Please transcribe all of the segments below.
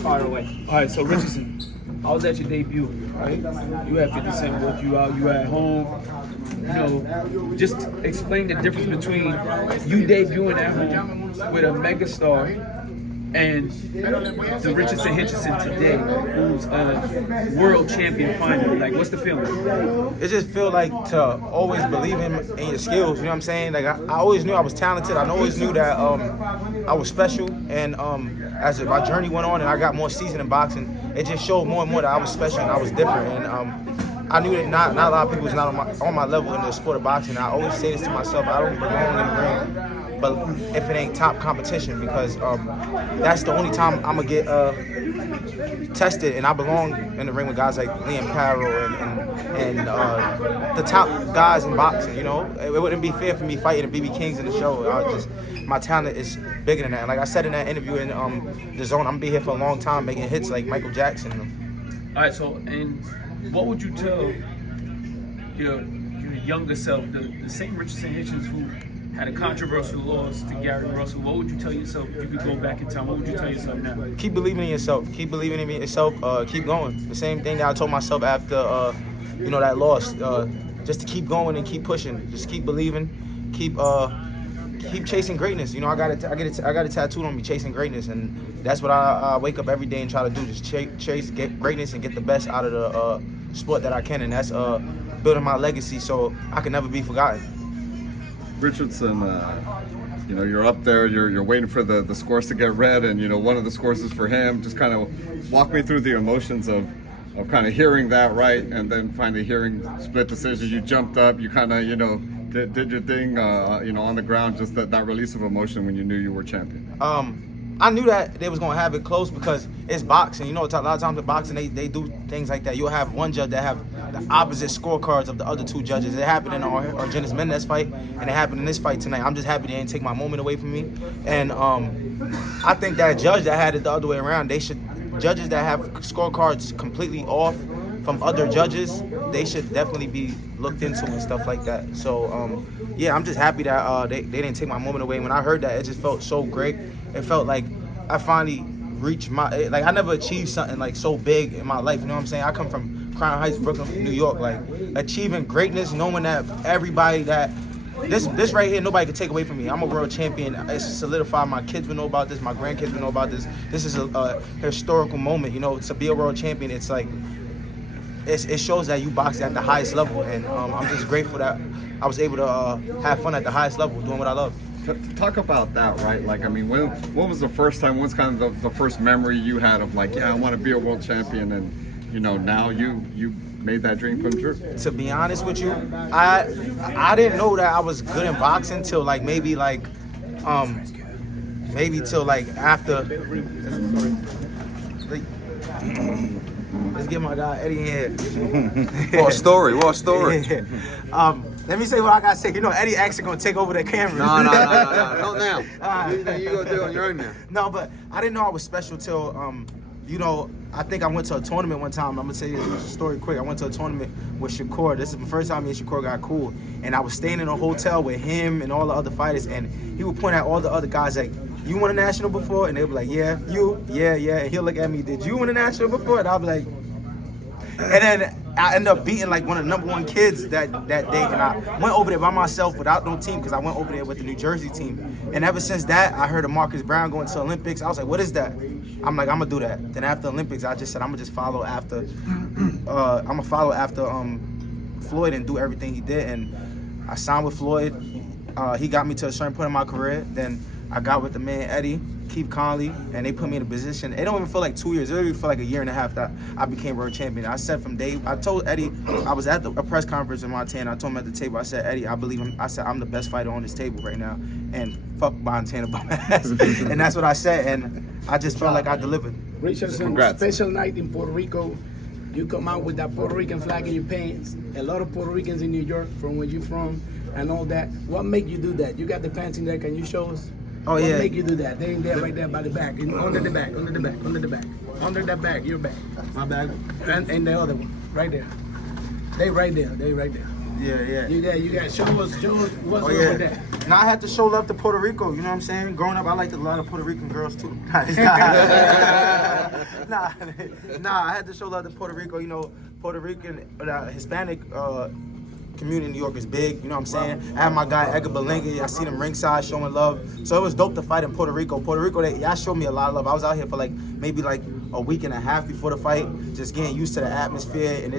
Fire away. All right, so Richardson, I was at your debut, right? You had 50 Cent with you out, you at home. You know, just explain the difference between you debuting at home with a megastar and the Richardson Hitchins today, who's a world champion finally. Like, what's the feeling? It just feel like to always believe in your skills, you know what I'm saying? Like, I always knew I was talented. I always knew that I was special. And as my journey went on and I got more seasoned in boxing, it just showed more and more that I was special and I was different. And I knew that not a lot of people was not on my level in the sport of boxing. I always say this to myself: I don't belong in the ring, but if it ain't top competition, because that's the only time I'm gonna get tested. And I belong in the ring with guys like Liam Paro and the top guys in boxing. You know, it wouldn't be fair for me fighting the BB Kings in the show. My talent is bigger than that. And like I said in that interview in the Zone, I'm gonna be here for a long time, making hits like Michael Jackson. All right, so and what would you tell your younger self, the same Richardson Hitchins who had a controversial loss to Gary Russell? What would you tell yourself if you could go back in time? What would you tell yourself now? Keep believing in yourself. Keep believing in yourself. Keep going. The same thing that I told myself after that loss. Just to keep going and keep pushing. Just keep believing. Keep chasing greatness. You know, I got it tattooed on me, chasing greatness, and that's what I wake up every day and try to do. Just get greatness and get the best out of the sport that I can, and that's building my legacy so I can never be forgotten. Richardson, you know, you're up there, you're waiting for the scores to get read, and you know, one of the scores is for him. Just kind of walk me through the emotions of kind of hearing that right, and then finally hearing split decision. You jumped up, you kind of, you know, did your thing, you know, on the ground. Just that release of emotion when you knew you were champion. I knew that they was gonna have it close because it's boxing. You know, a lot of times in boxing they do things like that. You'll have one judge that have the opposite scorecards of the other two judges. It happened in the Argenis Mendez fight, and it happened in this fight tonight. I'm just happy they didn't take my moment away from me. And I think that judge that had it the other way around, judges that have scorecards completely off from other judges, they should definitely be looked into and stuff like that. So yeah, I'm just happy that they didn't take my moment away. When I heard that, it just felt so great. It felt like I finally reached I never achieved something like so big in my life. You know what I'm saying? I come from Crown Heights, Brooklyn, New York. Like, achieving greatness, knowing that everybody that this right here, nobody can take away from me. I'm a world champion. It's solidified. My kids will know about this. My grandkids will know about this. This is a historical moment. You know, to be a world champion, it's like it shows that you box at the highest level, and I'm just grateful that I was able to have fun at the highest level, doing what I love. Talk about that, right? Like, I mean, when was the first time? What's kind of the first memory you had of like, yeah, I want to be a world champion, and you know, now you made that dream come true? To be honest with you, I didn't know that I was good in boxing till like maybe till like after. Let's get my guy Eddie in here. What story? Yeah. Let me say what I gotta say. You know, Eddie actually gonna take over the camera. No, not now. You gonna do it on your own now. No, but I didn't know I was special till you know, I think I went to a tournament one time. I'm gonna tell you this story quick. I went to a tournament with Shakur. This is the first time me and Shakur got cool. And I was staying in a hotel with him and all the other fighters, and he would point at all the other guys like, you won a national before? And they'd be like, yeah. You? Yeah. And he'll look at me, did you win a national before? And I'll be like, and then I ended up beating like one of the #1 kids that day, and I went over there by myself without no team because I went over there with the New Jersey team. And ever since that, I heard of Marcus Brown going to the Olympics. I was like, what is that? I'm like, I'm gonna do that. Then after the Olympics, I just said I'm gonna just follow after. Floyd and do everything he did, and I signed with Floyd. He got me to a certain point in my career. Then I got with the man Eddie, Keith Conley, and they put me in a position. It don't even feel like 2 years. It really feel like a year and a half that I became world champion. I said I told Eddie, I was at a press conference in Montana. I told him at the table, I said, Eddie, I believe him. I said, I'm the best fighter on this table right now, and fuck Montana bum ass. And that's what I said, and I just felt like I delivered. Richardson, special night in Puerto Rico. You come out with that Puerto Rican flag in your pants. A lot of Puerto Ricans in New York, from where you from, and all that. What make you do that? You got the pants in there. Can you show us? Oh, what yeah. What make you do that? They ain't there right there by the back. Under the back. Under that back, your back. My bag. And the other one, right there. They right there. Yeah. You got show us what's up with that. Now I had to show love to Puerto Rico, you know what I'm saying? Growing up, I liked a lot of Puerto Rican girls too. Nah, I had to show love to Puerto Rico. You know, Puerto Rican, Hispanic community in New York is big. You know what I'm saying? I had my guy Edgar Berlanga. I seen him ringside showing love. So it was dope to fight in Puerto Rico. Puerto Rico, y'all showed me a lot of love. I was out here for maybe a week and a half before the fight, just getting used to the atmosphere, and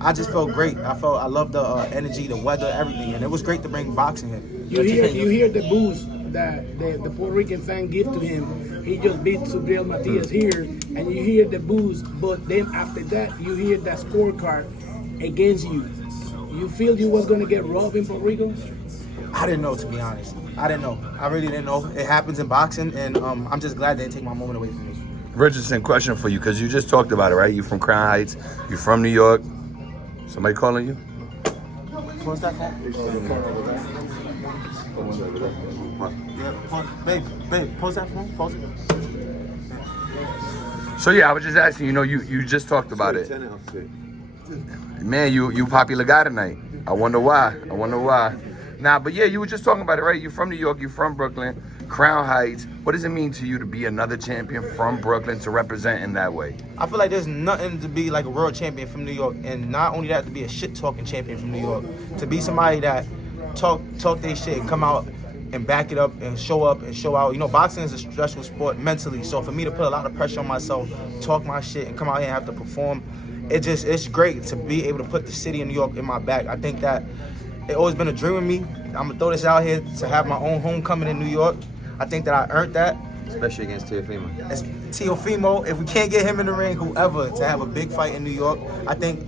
I just felt great. I loved the energy, the weather, everything, and it was great to bring boxing here. You hear the boost that the Puerto Rican fan give to him. He just beat Subriel Matias here, and you hear the boost, but then after that, you hear that scorecard against you. You feel you was gonna get robbed in Puerto Rico? I didn't know, to be honest. I didn't know. I really didn't know. It happens in boxing, and I'm just glad they didn't take my moment away from me. Richardson, question for you, because you just talked about it, right? You from Crown Heights, you from New York. Somebody calling you? What's that for? Yeah, babe, pause that phone. Pause it. So yeah, I was just asking, you just talked about it. Man, you popular guy tonight. I wonder why. Nah, but yeah, you were just talking about it, right? You're from New York, you're from Brooklyn, Crown Heights. What does it mean to you to be another champion from Brooklyn, to represent in that way? I feel like there's nothing to be like a world champion from New York, and not only that, to be a shit-talking champion from New York. To be somebody that talk their shit and come out and back it up and show out. You know, boxing is a stressful sport mentally, so for me to put a lot of pressure on myself, talk my shit, and come out here and have to perform, it's great to be able to put the city of New York in my back. I think that it's always been a dream of me. I'm gonna throw this out here to have my own homecoming in New York. I think that I earned that. Especially against Teofimo. It's Teofimo. If we can't get him in the ring, whoever, to have a big fight in New York, I think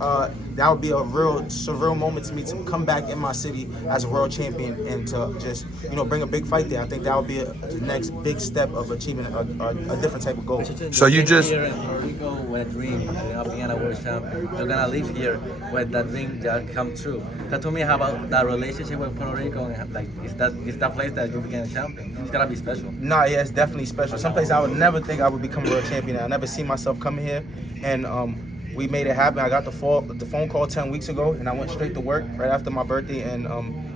that would be a real surreal moment to me to come back in my city as a world champion and to just, bring a big fight there. I think that would be the next big step of achieving a different type of goal. So you just here in Puerto Rico with a dream of being a world champion. You're gonna live here with that dream that come true. Talk to me about that relationship with Puerto Rico, and is that place that you became a champion? It's gotta be special. Nah, yeah, it's definitely special. Someplace I would never think I would become a world champion. I never see myself coming here, and we made it happen. I got the phone call 10 weeks ago, and I went straight to work right after my birthday, and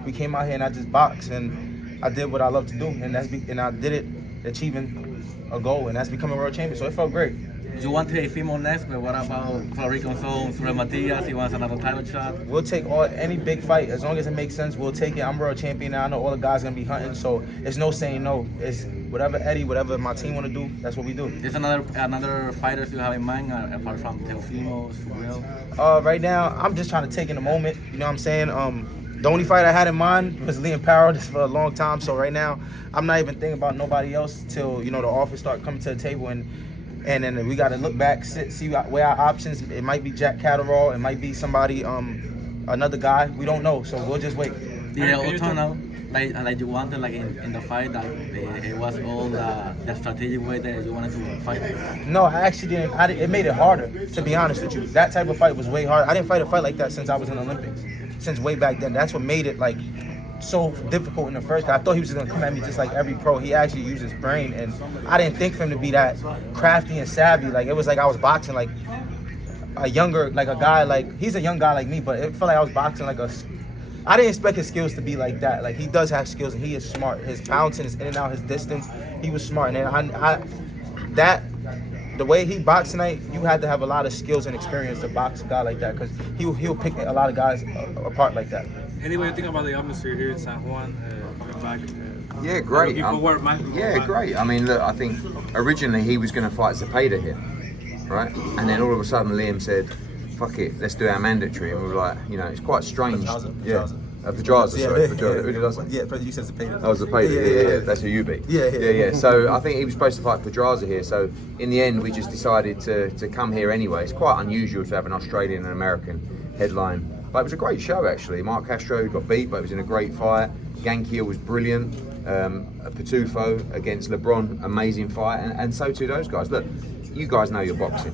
we came out here and I just boxed, and I did what I love to do, and I did it achieving a goal, and that's becoming a world champion. So it felt great. You want to a female next, but what about Puerto Rican soul, Subriel Matias? He wants another title shot. We'll take any big fight as long as it makes sense. We'll take it. I'm world champion now. I know all the guys gonna be hunting, so there's no saying no. It's whatever whatever my team want to do, that's what we do. There's another fighters you have in mind apart from Teofimo, Subriel? Right now, I'm just trying to take in the moment. You know what I'm saying? The only fight I had in mind was Liam Paro. This for a long time. So right now, I'm not even thinking about nobody else till the offers start coming to the table, and then we got to look back, see where our options. It might be Jack Catterall. It might be somebody, another guy. We don't know. So we'll just wait. Yeah, also now, like you wanted, in the fight, that it was all the strategic way that you wanted to fight. No, I actually didn't. It made it harder, to be honest with you. That type of fight was way harder. I didn't fight a fight like that since I was in the Olympics, since way back then. That's what made it so difficult in the first. I thought he was just gonna come at me just like every pro. He actually used his brain, and I didn't think for him to be that crafty and savvy. It was like I was boxing like a younger, a guy he's a young guy like me, but it felt like I was boxing I didn't expect his skills to be like that. He does have skills, and he is smart. His bouncing, his in and out, his distance, he was smart. And the way he boxed tonight, you had to have a lot of skills and experience to box a guy like that, because he'll pick a lot of guys apart like that. Anyway, think about the atmosphere here in San Juan, coming back. Yeah, great. Great. I mean, look, I think originally he was going to fight Zepeda here, right? And then all of a sudden Liam said, fuck it, let's do our mandatory. And we were like, it's quite strange. Pedraza, sorry. Pedraza. Who did I say? Yeah, you said Zepeda. Oh, Zepeda, yeah. That's who you beat. Yeah. So I think he was supposed to fight Pedraza here. So in the end, we just decided to come here anyway. It's quite unusual to have an Australian and American headline. But it was a great show, actually. Mark Castro got beat, but it was in a great fight. Gankia was brilliant. Patufo against LeBron, amazing fight. And so too those guys. Look, you guys know your boxing,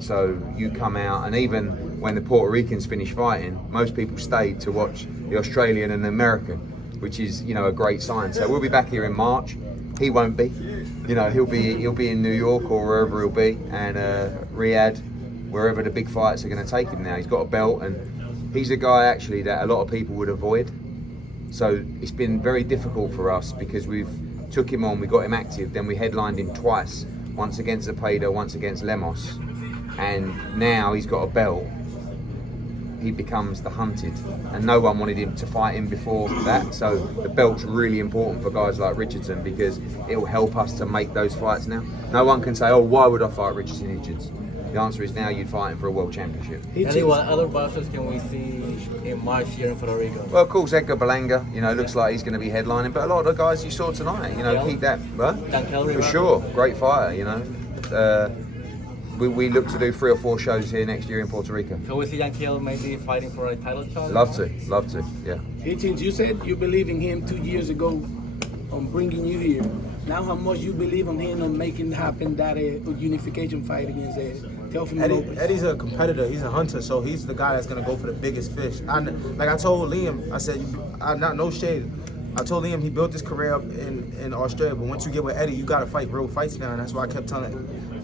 So you come out, and even when the Puerto Ricans finished fighting, most people stayed to watch the Australian and the American, which is, a great sign. So we'll be back here in March. He won't be. He'll be in New York or wherever he'll be, and Riyadh, wherever the big fights are going to take him now. He's got a belt, and he's a guy actually that a lot of people would avoid. So it's been very difficult for us because we've took him on, we got him active, then we headlined him twice once against Zepeda, once against Lemos, and now he's got a belt. He becomes the hunted, and no one wanted him to fight him before that. So the belt's really important for guys like Richardson because it will help us to make those fights now. No one can say, "Oh, why would I fight Richardson Hitchins?" The answer is now you'd fight him for a world championship. Eddie, what other boxers can we see in March here in Puerto Rico? Well, of course, Edgar Berlanga, looks like he's going to be headlining, but a lot of the guys you saw tonight, keep that, for sure, great fighter, We look to do 3 or 4 shows here next year in Puerto Rico. Can we see Yankel maybe fighting for a title shot? Love to, yeah. Hitchins, you said you believe in him 2 years ago on bringing you here. Now how much you believe on him on making happen that unification fight against Lopez? Eddie's a competitor. He's a hunter, so he's the guy that's gonna go for the biggest fish. Like I told Liam, I said, no shade. I told Liam he built his career up in Australia, but once you get with Eddie, you gotta fight real fights now, and that's why I kept telling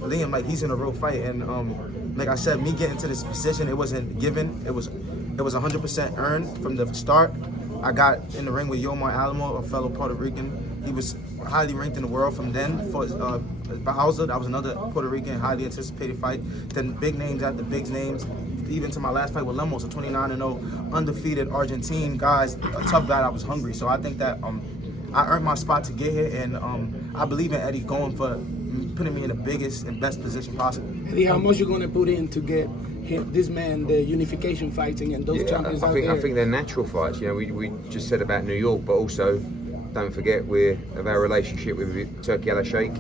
Liam like he's in a real fight. And like I said, me getting to this position, it wasn't given. It was 100% earned from the start. I got in the ring with Yomar Alamo, a fellow Puerto Rican. He was highly ranked in the world from then. For Bauza, that was another Puerto Rican highly anticipated fight. Then big names after big names. Even to my last fight with Lemos, a 29-0 undefeated Argentine guys, a tough guy. I was hungry, so I think that I earned my spot to get here, and I believe in Eddie going for putting me in the biggest and best position possible. Eddie, how much you gonna put in to get this man the unification fighting and those champions out there? I think they're natural fights. We just said about New York, but also don't forget of our relationship with Turki Al Sheikh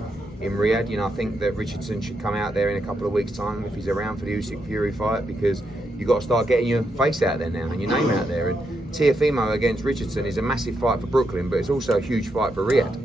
in Riyadh. I think that Richardson should come out there in a couple of weeks' time if he's around for the Usyk Fury fight, because you've got to start getting your face out there now and your name out there. And Teofimo against Richardson is a massive fight for Brooklyn, but it's also a huge fight for Riyadh.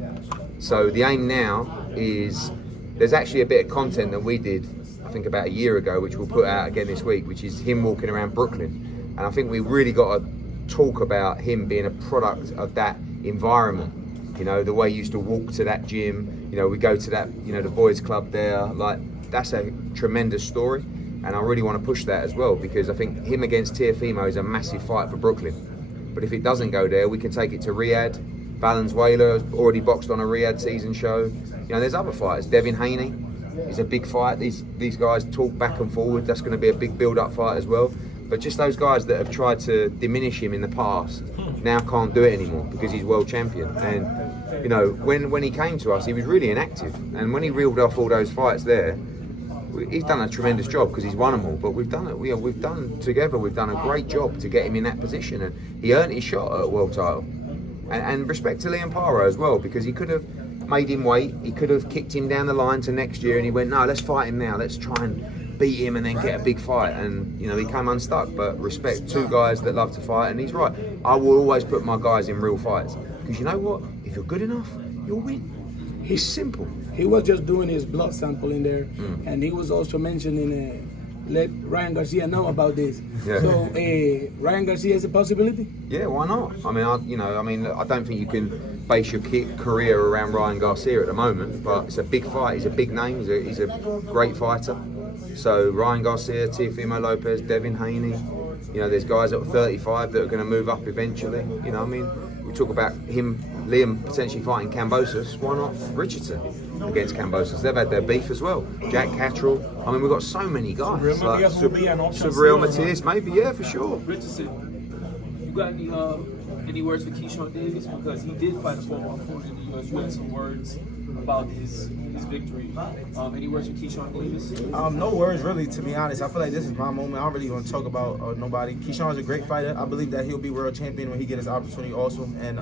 So the aim now is, there's actually a bit of content that we did, I think about a year ago, which we'll put out again this week, which is him walking around Brooklyn. And I think we really got to talk about him being a product of that environment. The way he used to walk to that gym, we go to that, the boys club there, like that's a tremendous story. And I really want to push that as well, because I think him against Teofimo is a massive fight for Brooklyn. But if it doesn't go there, we can take it to Riyadh. Valenzuela already boxed on a Riyadh season show. There's other fighters. Devin Haney is a big fight. These guys talk back and forward. That's going to be a big build-up fight as well. But just those guys that have tried to diminish him in the past now can't do it anymore because he's world champion. And when he came to us, he was really inactive. And when he reeled off all those fights there, he's done a tremendous job because he's won them all. But we've done it. We've done a great job to get him in that position, and he earned his shot at a world title. And respect to Liam Paro as well, because he could have made him wait. He could have kicked him down the line to next year, and he went, no, let's fight him now. Let's try and beat him and then get a big fight. And he came unstuck. But respect, 2 guys that love to fight, and he's right. I will always put my guys in real fights, because you know what? If you're good enough, you'll win. It's simple. He was just doing his blood sample in there, and he was also mentioning let Ryan Garcia know about this. Yeah. So Ryan Garcia is a possibility? Yeah, why not? I don't think you can base your career around Ryan Garcia at the moment, but it's a big fight. He's a big name. He's a great fighter. So Ryan Garcia, Teofimo Lopez, Devin Haney. There's guys at 35 that are going to move up eventually. We talk about Liam potentially fighting Kambosos. Why not Richardson against Kambosos? They've had their beef as well. Jack Catterall. We've got so many guys. Subriel Matias, maybe, yeah, for sure. Richardson, you got any words for Keyshawn Davis? Because he did fight a former opponent in the US. You had some words about his victory. Any words for Keyshawn Davis? No words really, to be honest. I feel like this is my moment. I don't really want to talk about nobody. Keyshawn's a great fighter. I believe that he'll be world champion when he gets his opportunity also. And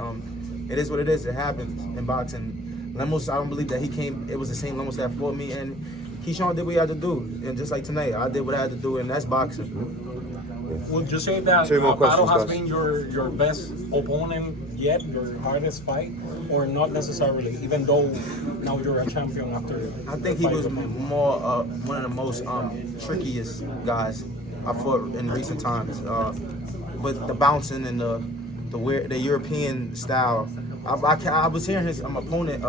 it is what it is. It happens in boxing. Lemos, I don't believe that it was the same Lemos that fought me. And Keyshawn did what he had to do. And just like tonight, I did what I had to do, and that's boxing. Would you say that Paro has been your best opponent yet, your hardest fight, or not necessarily, even though now you're a champion after? I think he was more one of the most trickiest guys I fought in recent times. But the bouncing and the European style, I was hearing his opponent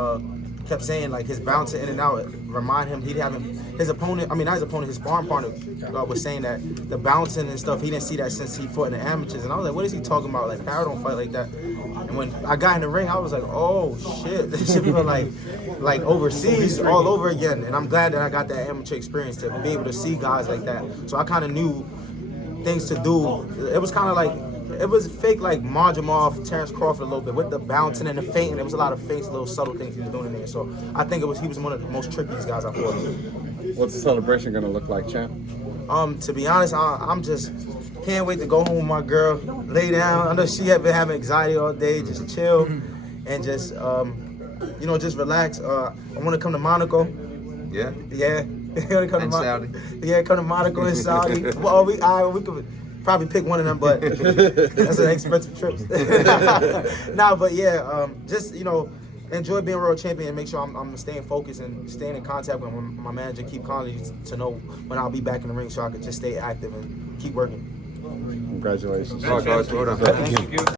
kept saying like his bouncing in and out remind him his opponent, his sparring partner was saying that the bouncing and stuff, he didn't see that since he fought in the amateurs. And I was like, what is he talking about? Like, Paro don't fight like that. And when I got in the ring, I was like, oh shit, this shit feel like like overseas all over again, and I'm glad that I got that amateur experience to be able to see guys like that. So I kind of knew things to do. It was kind of like, it was fake like Marjamov, Terrence Crawford a little bit with the bouncing and the feinting. There was a lot of feints, little subtle things he was doing in there. So I think he was one of the most trickiest guys I fought. What's the celebration gonna look like, champ? To be honest, I'm just can't wait to go home with my girl, lay down. I know she had been having anxiety all day, just chill and just just relax. I want to come to Monaco. Yeah. Yeah. Come to Saudi. Yeah, come to Monaco and Saudi. Well, we could probably pick one of them, but that's an expensive trip. But yeah, just enjoy being world champion and make sure I'm staying focused and staying in contact with my manager, keep calling to know when I'll be back in the ring so I can just stay active and keep working. Congratulations. All right, guys, well done. Thank you.